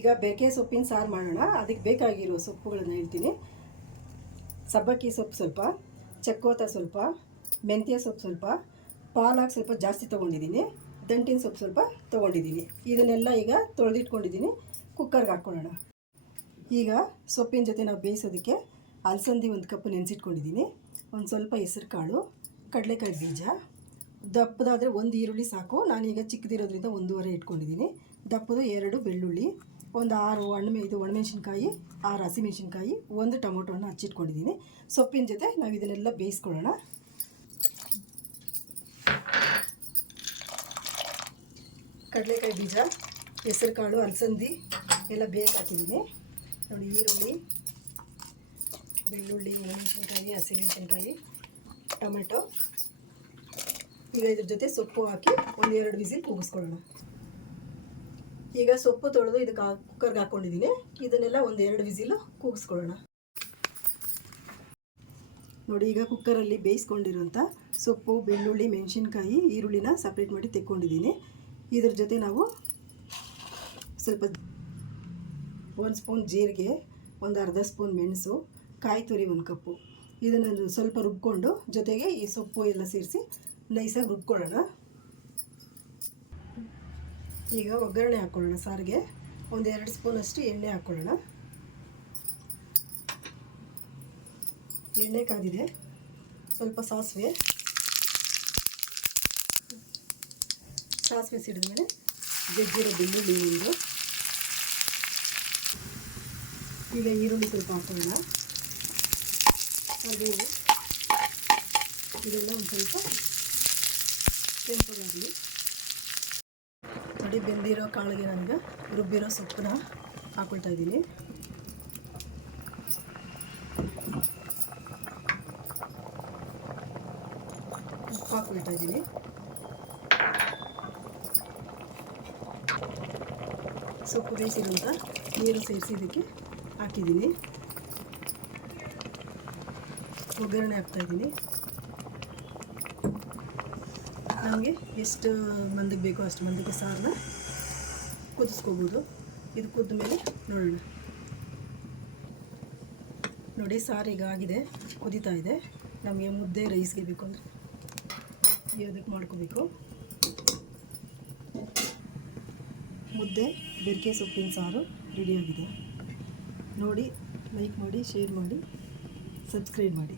ಈಗ ಬೆರಕೆ ಸೊಪ್ಪಿನ ಸಾರು ಮಾಡೋಣ. ಅದಕ್ಕೆ ಬೇಕಾಗಿರೋ ಸೊಪ್ಪುಗಳನ್ನು ಹೇಳ್ತೀನಿ. ಸಬ್ಬಕ್ಕಿ ಸೊಪ್ಪು ಸ್ವಲ್ಪ, ಚಕ್ಕೋತ ಸ್ವಲ್ಪ, ಮೆಂತ್ಯ ಸೊಪ್ಪು ಸ್ವಲ್ಪ, ಪಾಲಕ್ ಸ್ವಲ್ಪ ಜಾಸ್ತಿ ತೊಗೊಂಡಿದ್ದೀನಿ, ದಂಟಿನ ಸೊಪ್ಪು ಸ್ವಲ್ಪ ತೊಗೊಂಡಿದ್ದೀನಿ. ಇದನ್ನೆಲ್ಲ ಈಗ ತೊಳೆದಿಟ್ಕೊಂಡಿದ್ದೀನಿ. ಕುಕ್ಕರ್ಗೆ ಹಾಕ್ಕೊಳ್ಳೋಣ. ಈಗ ಸೊಪ್ಪಿನ ಜೊತೆ ನಾವು ಬೇಯಿಸೋದಕ್ಕೆ ಅಲಸಂದಿ 1 ಕಪ್ ನೆನೆಸಿಟ್ಕೊಂಡಿದ್ದೀನಿ, ಒಂದು ಸ್ವಲ್ಪ ಹೆಸರು ಕಾಳು, ಕಡಲೆಕಾಯಿ ಬೀಜ, ದಪ್ಪದಾದರೆ 1 ಈರುಳ್ಳಿ ಸಾಕು. ನಾನೀಗ ಚಿಕ್ಕದಿರೋದ್ರಿಂದ 1.5 ಇಟ್ಕೊಂಡಿದ್ದೀನಿ. ದಪ್ಪದು 2 ಬೆಳ್ಳುಳ್ಳಿ, ಒಂದು 6 ಒಣಮೆಣಸಿನ್ಕಾಯಿ, 6 ಹಸಿಮೆಣಸಿನ್ಕಾಯಿ, 1 ಟೊಮೊಟೊನ ಹಚ್ಚಿಟ್ಕೊಂಡಿದ್ದೀನಿ. ಸೊಪ್ಪಿನ ಜೊತೆ ನಾವು ಇದನ್ನೆಲ್ಲ ಬೇಯಿಸ್ಕೊಳ್ಳೋಣ. ಕಡಲೆಕಾಯಿ ಬೀಜ, ಹೆಸರು ಕಾಳು, ಅಲಸಂದಿ ಎಲ್ಲ ಬೇಯಿಸಿ ಹಾಕಿದ್ದೀನಿ ನೋಡಿ. ಈರುಳ್ಳಿ, ಬೆಳ್ಳುಳ್ಳಿ, ಮೆಣಸಿನ್ಕಾಯಿ, ಹಸಿಮೆಣಸಿನ್ಕಾಯಿ, ಟೊಮೆಟೊ. ಈಗ ಇದ್ರ ಜೊತೆ ಸೊಪ್ಪು ಹಾಕಿ 1-2 ವಿಸಿಲ್ ಕೂಗಿಸ್ಕೊಳ್ಳೋಣ. ಈಗ ಸೊಪ್ಪು ತೊಳೆದು ಇದಕ್ಕೆ ಕುಕ್ಕರ್ಗೆ ಹಾಕ್ಕೊಂಡಿದ್ದೀನಿ. ಇದನ್ನೆಲ್ಲ 1-2 ವಿಸಿಲು ಕೂಗಿಸ್ಕೊಳ್ಳೋಣ ನೋಡಿ. ಈಗ ಕುಕ್ಕರಲ್ಲಿ ಬೇಯಿಸ್ಕೊಂಡಿರೋಂಥ ಸೊಪ್ಪು, ಬೆಳ್ಳುಳ್ಳಿ, ಮೆಣಸಿನ್ಕಾಯಿ, ಈರುಳ್ಳಿನ ಸಪ್ರೇಟ್ ಮಾಡಿ ತೆಕ್ಕೊಂಡಿದ್ದೀನಿ. ಇದ್ರ ಜೊತೆ ನಾವು ಸ್ವಲ್ಪ 1 ಸ್ಪೂನ್ ಜೀರಿಗೆ, ಒಂದು ಅರ್ಧ ಸ್ಪೂನ್ ಮೆಣಸು, ಕಾಯಿ ತುರಿ 1 ಕಪ್ಪು, ಇದನ್ನು ಸ್ವಲ್ಪ ರುಬ್ಕೊಂಡು ಜೊತೆಗೆ ಈ ಸೊಪ್ಪು ಎಲ್ಲ ಸೇರಿಸಿ ನೈಸಾಗಿ ರುಬ್ಕೊಳ್ಳೋಣ. ಈಗ ಒಗ್ಗರಣೆ ಹಾಕ್ಕೊಳ್ಳೋಣ. ಸಾರಿಗೆ 1-2 ಸ್ಪೂನಷ್ಟು ಎಣ್ಣೆ ಹಾಕ್ಕೊಳ್ಳೋಣ. ಎಣ್ಣೆ ಕಾದಿದೆ. ಸ್ವಲ್ಪ ಸಾಸಿವೆ ಸಿಡಿದ್ಮೇಲೆ ಜಜ್ಜಿರೋ ಬೆಳ್ಳುಳ್ಳಿ ಒಂದು, ಈಗ ಈರುಳ್ಳಿ ಸ್ವಲ್ಪ ಹಾಕೊಳ್ಳೋಣ. ಹಾಗೆ ಇದೆಲ್ಲ ಒಂದು ಸ್ವಲ್ಪ ಕೆಂಪಗಾಗಲಿ ನೋಡಿ. ಬೆಂದಿರೋ ಕಾಳಿಗೆ ನನಗೆ ರುಬ್ಬಿರೋ ಸೊಪ್ಪನ್ನ ಹಾಕ್ಕೊಳ್ತಾ ಇದ್ದೀನಿ. ಉಪ್ಪು ಹಾಕ್ಕೊಳ್ತಾ ಇದ್ದೀನಿ. ಸೊಪ್ಪು ಬೇಯಿಸಿರೋಂಥ ನೀರು ಸೇರಿಸಿ ಇದಕ್ಕೆ ಹಾಕಿದ್ದೀನಿ. ಒಗ್ಗರಣೆ ಹಾಕ್ತಾಯಿದ್ದೀನಿ. ನಮಗೆ ಎಷ್ಟು ಮಂದಿಗೆ ಬೇಕೋ ಅಷ್ಟು ಮಂದಿಗೆ ಸಾರನ್ನ ಕುದಿಸ್ಕೋಬೋದು. ಇದು ಕುದ್ದ ಮೇಲೆ ನೋಡೋಣ. ನೋಡಿ, ಸಾರು ಈಗ ಆಗಿದೆ, ಕುದೀತಾ ಇದೆ. ನಮಗೆ ಮುದ್ದೆ ರೈಸ್ಗೆ ಬೇಕು ಅಂದರೆ ಅದಕ್ಕೆ ಮಾಡ್ಕೋಬೇಕು. ಮುದ್ದೆ ಬೆರಕೆ ಸೊಪ್ಪಿನ ಸಾರು ರೆಡಿಯಾಗಿದೆ ನೋಡಿ. ಲೈಕ್ ಮಾಡಿ, ಶೇರ್ ಮಾಡಿ, ಸಬ್ಸ್ಕ್ರೈಬ್ ಮಾಡಿ.